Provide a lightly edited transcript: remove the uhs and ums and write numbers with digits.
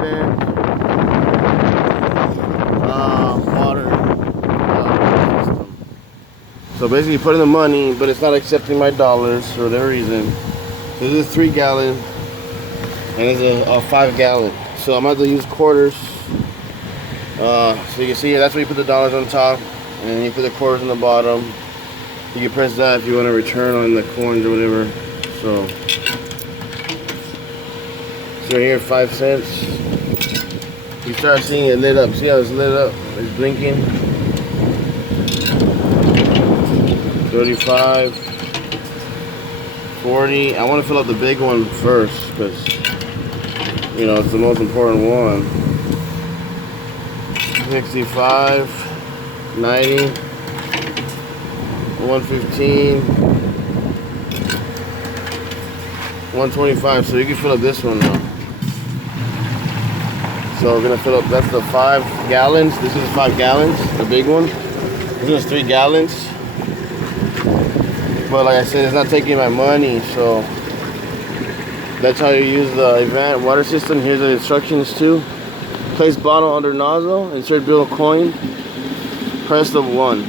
Avant water system. So basically, you put in the money, but it's not accepting my dollars for whatever reason. So this is 3 gallon, and it's a 5 gallon. So I'm going to have to use quarters. So you can see that's where you put the dollars on top, and you put the quarters on the bottom. You can press that if you want to return on the coins or whatever. So right here, 5 cents. You start seeing it lit up. See how it's lit up? It's blinking. 35, 40. I want to fill up the big one first because, you know, it's the most important one. 65, 90, 115, 125. So you can fill up this one now. So we're gonna fill up, that's the 5 gallons. This is 5 gallons, the big one. This is 3 gallons. But like I said, it's not taking my money, so that's how you use the Avant water system. Here's the instructions too. Place bottle under nozzle, insert bill coin, press the 1.